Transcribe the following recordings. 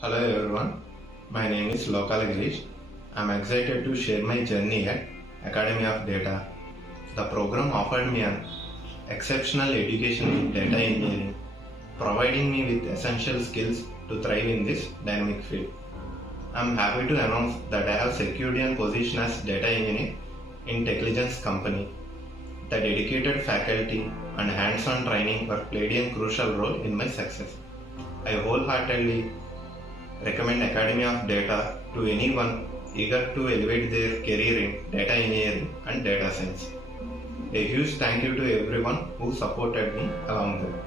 Hello everyone, my name is Girish. I am excited to share my journey at Academy of Data. The program offered me an exceptional education in data engineering, providing me with essential skills to thrive in this dynamic field. I am happy to announce that I have secured a position as data engineer in Techelligence company. The dedicated faculty and hands-on training were played a crucial role in my success. I wholeheartedly recommend Academy of Data to anyone eager to elevate their career in data engineering and data science. A huge thank you to everyone who supported me along the way.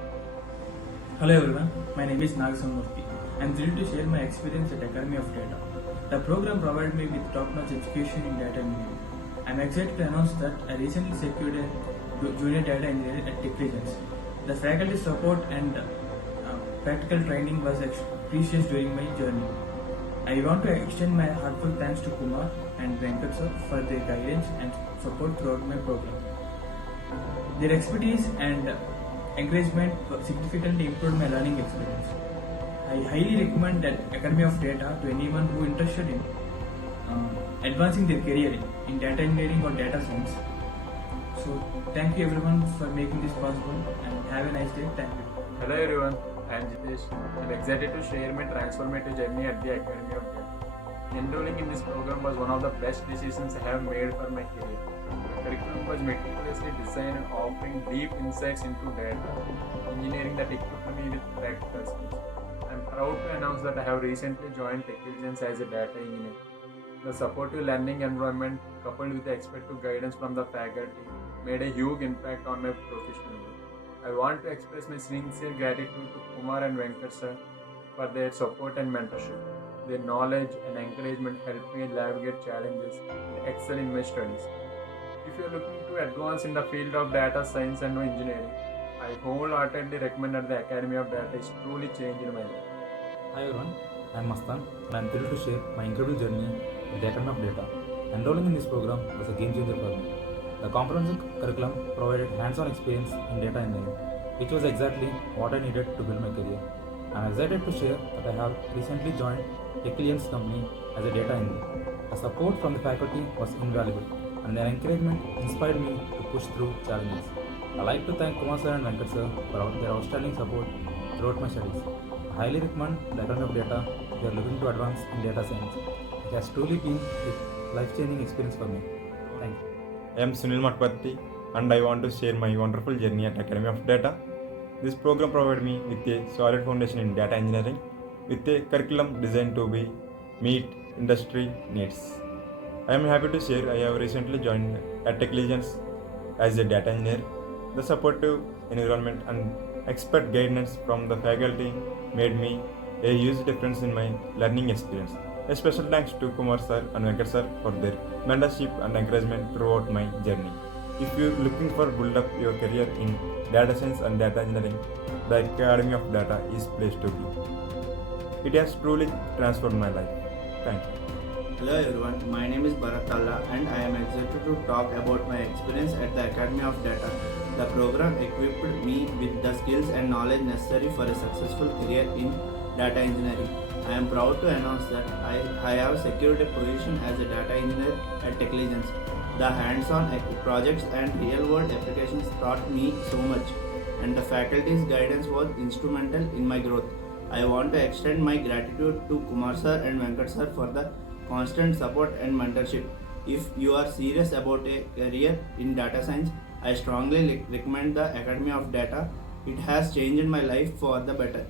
Hello everyone, my name is Naga Siva Murthy. I am thrilled to share my experience at Academy of Data. The program provided me with top-notch education in data engineering. I am excited to announce that I recently secured a junior data engineer at Techelligence. The faculty support and practical training was precious during my journey. I want to extend my heartfelt thanks to Kumar and Venkat sir for their guidance and support throughout my program. Their expertise and encouragement significantly improved my learning experience. I highly recommend that Academy of Data to anyone who is interested in advancing their career in data engineering or data science. So thank you everyone for making this possible and have a nice day. Thank you. Hello everyone, I am Jitesh. I am excited to share my transformative journey at the Academy of Data. Enrolling in this program was one of the best decisions I have made for my career. The curriculum was meticulously designed, offering deep insights into data engineering that equipped me with practical skills. I am proud to announce that I have recently joined Techelligence as a data engineer. The supportive learning environment, coupled with the expected guidance from the faculty, made a huge impact on my professional growth. I want to express my sincere gratitude to Kumar and Venkat sir for their support and mentorship. Their knowledge and encouragement helped me navigate challenges and excel in my studies. If you are looking to advance in the field of data science and engineering, I wholeheartedly recommend that the Academy of Data is truly changed my life. Hi everyone, I am Mastan and I am thrilled to share my incredible journey with the Academy of Data. Enrolling in this program was a game changer for me. The comprehensive curriculum provided hands-on experience in data engineering, which was exactly what I needed to build my career. I am excited to share that I have recently joined Techelligence company as a data engineer. The support from the faculty was invaluable, and their encouragement inspired me to push through challenges. I like to thank Kumar sir and Venkat sir for their outstanding support throughout my studies. I highly recommend the Academy of Data if you are looking to advance in data science. It has truly been a life-changing experience for me. Thank you. I am Sunil Mattaparthi and I want to share my wonderful journey at Academy of Data. This program provided me with a solid foundation in data engineering with a curriculum designed to meet industry needs. I am happy to share I have recently joined at Techelligence as a data engineer. The supportive environment and expert guidance from the faculty made me a huge difference in my learning experience. A special thanks to Kumar sir and Venkat sir for their mentorship and encouragement throughout my journey. If you are looking for build up your career in data science and data engineering, the Academy of Data is place to be. It has truly transformed my life. Thank you. Hello everyone, my name is Bharat Alla and I am excited to talk about my experience at the Academy of Data. The program equipped me with the skills and knowledge necessary for a successful career in data engineering. I am proud to announce that I have secured a position as a data engineer at Techelligence. The hands-on projects and real-world applications taught me so much, and the faculty's guidance was instrumental in my growth. I want to extend my gratitude to Kumar sir and Venkat sir for the constant support and mentorship. If you are serious about a career in data science, I strongly recommend the Academy of Data. It has changed my life for the better.